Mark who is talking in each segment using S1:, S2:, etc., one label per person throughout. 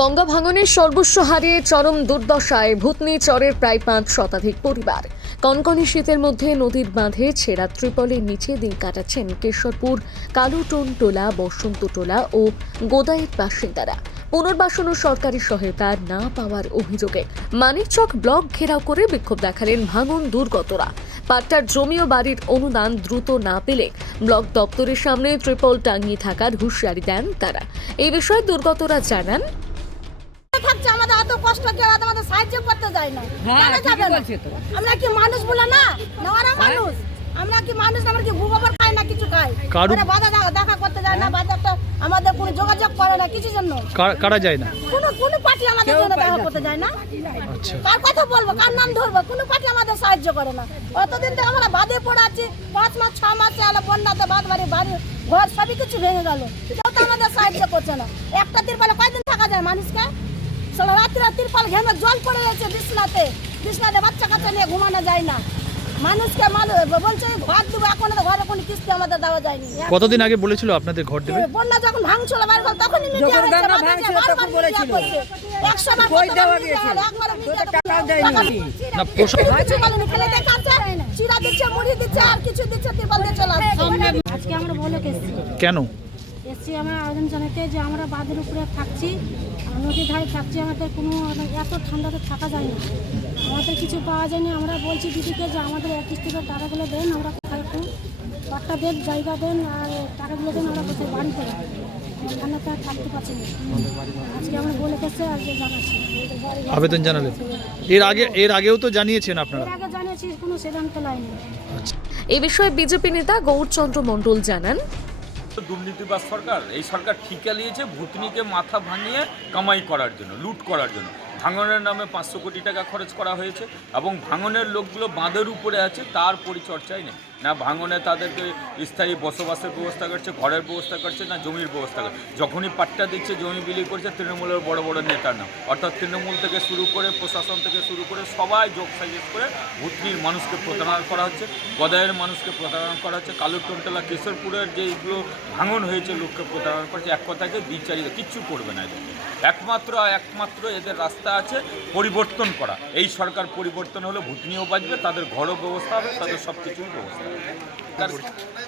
S1: গঙ্গা ভাঙনের সর্বস্ব হারিয়ে চরম দুর্দশায় ভূতনি চরের প্রায় পাঁচ শতাধিক পরিবার। কনকনে শীতের মধ্যে নদীর বাঁধে ছেঁড়া ত্রিপলের নিচে দিন কাটাচ্ছেন কেশরপুর, কালুটন টোলা, বসন্ত টোলা ও গোদাইয়ের বাসিন্দারা। পুনর্বাসন ও সরকারি সহায়তা না পাওয়ার অভিযোগে মানিকচক ব্লক ঘেরাও করে বিক্ষোভ দেখালেন ভাঙন দুর্গতরা। পাট্টার জমি ও বাড়ির অনুদান দ্রুত না পেলে ব্লক দপ্তরের সামনে ট্রিপল টাঙিয়ে থাকার হুঁশিয়ারি দেন তারা। এই বিষয়ে দুর্গতরা জানান
S2: থাকছে আমাদের এত কষ্ট কেউ আমাদের সাহায্য করতে যায় না।
S3: হ্যাঁ,
S2: কেন যাবে না? আমরা কি মানুষ বলে না? না ওরা মানুষ। আমরা কি মানুষ না, আমরা কি গোবর খাই না কিছু খাই
S4: কারু-
S2: ওরা বাধা দেখা- দেখা করতে যায় না বাধা একটা আমাদের কোনো যোগাযোগ করে না কিছু জন্য।
S4: কারা- কারা যায় না?
S2: কোনো কোনো পার্টি আমাদের জন্য দেখা করতে যায় না।
S4: আচ্ছা।
S2: কার কথা বলব? কার নাম ধরবো? কোনো পার্টি আমাদের সাহায্য করে না। অতদিন থেকে আমরা বাদে পড়ে আছি। পাঁচ মাস ছ মাস আলো বন্যাতে বাদ বাড়ি বাড়ি ঘর সবই কিছু ভেঙে গেল। কেউ তো আমাদের সাহায্য করছে না। একটা তিরপালে কয়দিন থাকা যায় মানুষকে? সারা রাত্রি রাত তিরপাল ঘেমে জল পড়ে যাচ্ছে বিছনাতে। বিছনাতে বাচ্চা কাচ্চা নিয়ে ঘুমানো যায় না। মানুষকে মানুষ বলছে ঘর দেবো এখন তো ঘরে কোনো কিস্তি আমাদের দেওয়া যায়নি।
S4: কতদিন আগে বলেছিল আপনাদের ঘর দেবে?
S2: বন্যা যখন ভাঙছিল বাড়ি ঘর তখনই মিডিয়া হয়েছে। একশো বার
S4: না, পোষা-
S2: কিছু বলেনি, দেখাচ্ছে, চিরা দিচ্ছে, মুড়ি দিচ্ছে, আর কিছু দিচ্ছে, তিরপল দিয়ে চলে আসছে।
S5: আজকে আমরা বলে
S4: কেন?
S5: এসছি আমরা আবেদন জানাতে যে আমরা বাঁধের উপরে থাকছি। নদীর ধারে থাকছি আমাদের কোনো মানে এত ঠান্ডাতে থাকা যায় না। আমাদের কিছু পাওয়া যায়নি আমরা বলছি দিদিকে যে আমাদের এক কিস্তিতে টাকাগুলো দেন আমরা কোথায় একটু পাট্টা দেন জায়গা দেন আর টাকাগুলো দেন আমরা কোথায় বাড়িতে রাখব এখানে তো আর থাকতে পারছি না। আজকে আমরা বলে গেছে আর যে জানাচ্ছি।
S4: আবেদন জানালেন। এর আগে এর আগেও তো জানিয়েছেন আপনারা?
S5: এর আগে জানিয়েছি কোনো সিদ্ধান্ত লাইনি
S4: আচ্ছা।
S1: এ বিষয়ে বিজেপি নেতা গৌরচন্দ্র মণ্ডল জানান
S6: দুর্নীতিবাজ সরকার, এই সরকার ঠিকা নিয়েছে ভুতনিকে মাথা ভাঙিয়ে কামাই করার জন্য, লুট করার জন্য। ভাঙনের নামে পাঁচশো কোটি টাকা খরচ করা হয়েছে এবং ভাঙনের লোকগুলো বাঁধের উপরে আছে, তার পরিচর্চাই নেই। না ভাঙনে তাদেরকে স্থায়ী বসবাসের ব্যবস্থা করছে, ঘরের ব্যবস্থা করছে, না জমির ব্যবস্থা করছে। যখনই পাট্টা দিচ্ছে, জমি বিলি করছে, তৃণমূলের বড় বড় নেতার নাম। অর্থাৎ তৃণমূল থেকে শুরু করে প্রশাসন থেকে শুরু করে সবাই যোগ সাজেস করে ভুতনির মানুষকে প্রতারণা করা হচ্ছে গদায়ের মানুষকে প্রতারণা করা হচ্ছে, কালুরটনতলা কেশরপুরের যে এইগুলো ভাঙন হয়েছে, লোককে প্রতারণা করছে এক কথাকে দ্বিচারিত কিচ্ছু করবে না এদের। একমাত্র একমাত্র এদের রাস্তা আছে পরিবর্তন করা। এই সরকার পরিবর্তন হলে ভুতনিও বাঁচবে, তাদের ঘরও ব্যবস্থা হবে, তাদের সব কিছুই ব্যবস্থা হবে।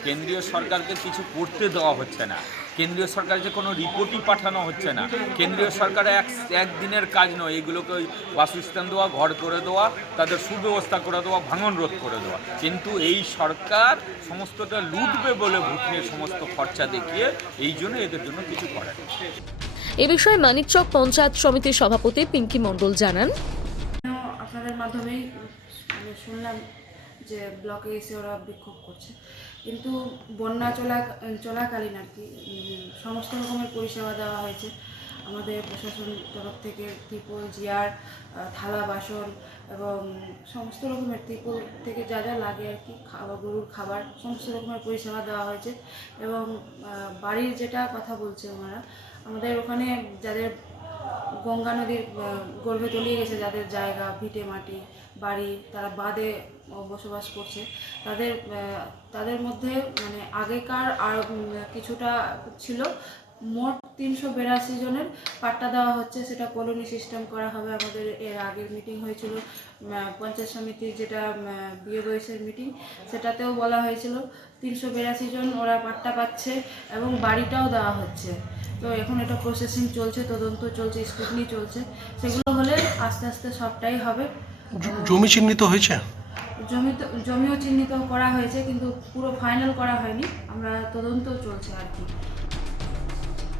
S6: কেন্দ্রীয় সরকারকে কিছু করতে দেওয়া হচ্ছে না। কেন্দ্রীয় সরকারকে কোনো রিপোর্টই পাঠানো হচ্ছে না। কেন্দ্রীয় সরকার এক একদিনের কাজ নয়, এগুলোকে ওই বাসস্থান দেওয়া, ঘর করে দেওয়া, তাদের সুব্যবস্থা করে দেওয়া ভাঙন রোধ করে দেওয়া। কিন্তু এই সরকার সমস্তটা লুটবে বলে ভুতনির সমস্ত খরচা দেখিয়ে এই জন্য এদের জন্য কিছু করে।
S1: এ বিষয়ে মানিকচক পঞ্চায়েত সমিতির সভাপতি পিঙ্কি মণ্ডল জানান।
S7: আপনাদের মাধ্যমেই মানে শুনলাম যে ব্লকে এসে ওরা বিক্ষোভ করছে। কিন্তু বন্যা চলা চলাকালীন আর কি সমস্ত রকমের পরিষেবা দেওয়া হয়েছে। আমাদের প্রশাসন তরফ থেকে ত্রিপল, জিয়ার থালা বাসন এবং সমস্ত রকমের ত্রিপল থেকে যা যা লাগে আর কি খাবার গরুর খাবার, সমস্ত রকমের পরিষেবা দেওয়া হয়েছে এবং বাড়ির যেটা কথা বলছে ওনারা, আমাদের ওখানে যাদের গঙ্গা নদীর গর্ভে তলিয়ে গেছে যাদের জায়গা, ভিটে মাটি, বাড়ি, তারা বাদে বসবাস করছে, তাদের তাদের মধ্যে মানে আগেকার আর কিছুটা ছিল মোট তিনশো বিরাশি জনের পাট্টা দেওয়া হচ্ছে সেটা কলোনি সিস্টেম করা হবে। আমাদের এর আগের মিটিং হয়েছিল পঞ্চায়েত সমিতির যেটা বিয়ে বয়সের মিটিং সেটাতেও বলা হয়েছিল তিনশো বিরাশি জন ওরা পাট্টা পাচ্ছে এবং বাড়িটাও দেওয়া হচ্ছে। তো এখন এটা প্রসেসিং চলছে তদন্ত চলছে স্কুটনি চলছে। সেগুলো হলে আস্তে আস্তে সবটাই হবে।
S8: জমি চিহ্নিত হয়েছে?
S7: জমি জমিও চিহ্নিত করা হয়েছে কিন্তু পুরো ফাইনাল করা হয়নি। আমরা তদন্ত চলছে আর কি।